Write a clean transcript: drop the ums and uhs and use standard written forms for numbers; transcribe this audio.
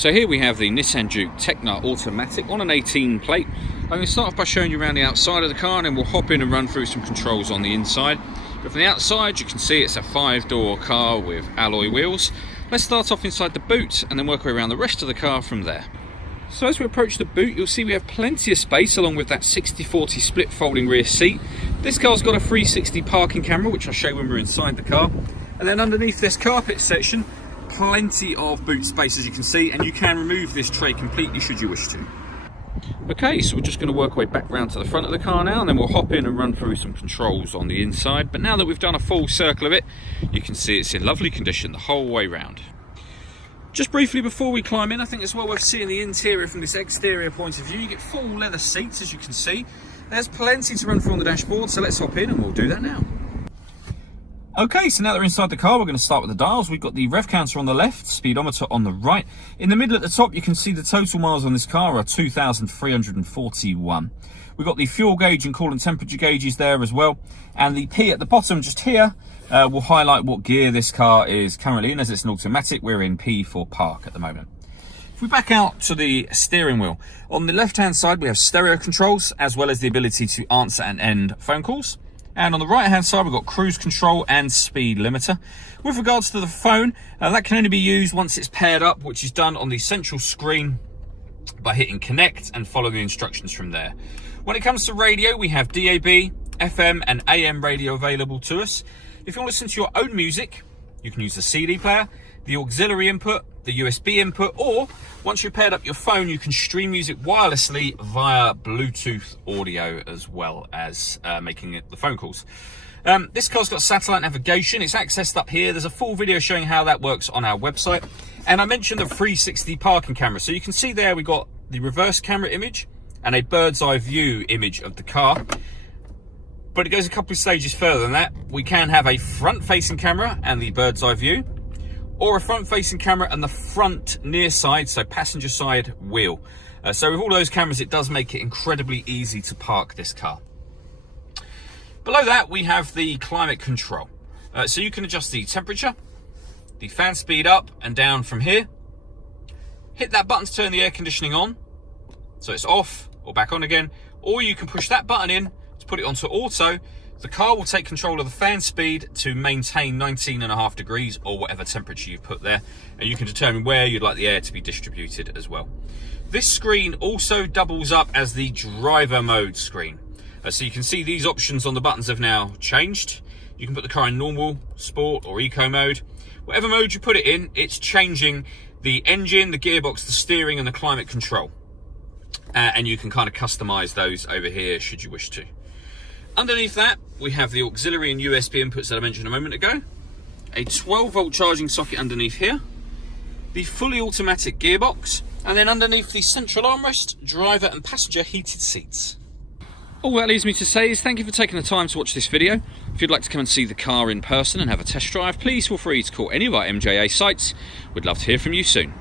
So here we have the Nissan Juke Techna Automatic on an 18 plate. I'm going to start off by showing you around the outside of the car, and then we'll hop in and run through some controls on the inside. But from the outside you can see it's a 5-door car with alloy wheels. Let's start off inside the boot and then work our way around the rest of the car from there. So as we approach the boot, you'll see we have plenty of space along with that 60/40 split folding rear seat. This car's got a 360 parking camera, which I'll show you when we're inside the car. And then underneath this carpet section, plenty of boot space as you can see, and you can remove this tray completely should you wish to. Okay, so we're just going to work our way back round to the front of the car now, and then we'll hop in and run through some controls on the inside. But now that we've done a full circle of it, you can see it's in lovely condition the whole way round. Just briefly before we climb in, I think it's well worth seeing the interior from this exterior point of view. You get full leather seats as you can see. There's plenty to run through on the dashboard, so let's hop in and we'll do that now. Okay, so now that we're inside the car, we're going to start with the dials. We've got the rev counter on the left, speedometer on the right. In the middle at the top, you can see the total miles on this car are 2,341. We've got the fuel gauge and coolant temperature gauges there as well. And the P at the bottom just here will highlight what gear this car is currently in. As it's an automatic, we're in P for park at the moment. If we back out to the steering wheel, on the left-hand side, we have stereo controls, as well as the ability to answer and end phone calls. And on the right hand side, we've got cruise control and speed limiter. With regards to the phone, that can only be used once it's paired up, which is done on the central screen by hitting connect and follow the instructions from there. When it comes to radio, we have DAB, FM and AM radio available to us. If you want to listen to your own music, you can use the CD player, the auxiliary input, the USB input, or once you've paired up your phone, you can stream music wirelessly via Bluetooth audio, as well as making it the phone calls. This car's got satellite navigation. It's accessed up here. There's a full video showing how that works on our website. And I mentioned the 360 parking camera. So you can see there we've got the reverse camera image and a bird's eye view image of the car. But it goes a couple of stages further than that. We can have a front-facing camera and the bird's eye view, or a front-facing camera and the front near side, so passenger side wheel. So with all those cameras, it does make it incredibly easy to park this car. Below that, we have the climate control. So you can adjust the temperature, the fan speed up and down from here. Hit that button to turn the air conditioning on, so it's off or back on again, or you can push that button in to put it onto auto. The car will take control of the fan speed to maintain 19.5 degrees or whatever temperature you put there, and you can determine where you'd like the air to be distributed as well. This screen also doubles up as the driver mode screen. So you can see these options on the buttons have now changed. You can put the car in normal, sport or eco mode. Whatever mode you put it in, it's changing the engine, the gearbox, the steering and the climate control. And you can kind of customize those over here should you wish to. Underneath that, we have the auxiliary and USB inputs that I mentioned a moment ago, a 12-volt charging socket underneath here, the fully automatic gearbox, and then underneath the central armrest, driver and passenger heated seats. All that leaves me to say is thank you for taking the time to watch this video. If you'd like to come and see the car in person and have a test drive, please feel free to call any of our MJA sites. We'd love to hear from you soon.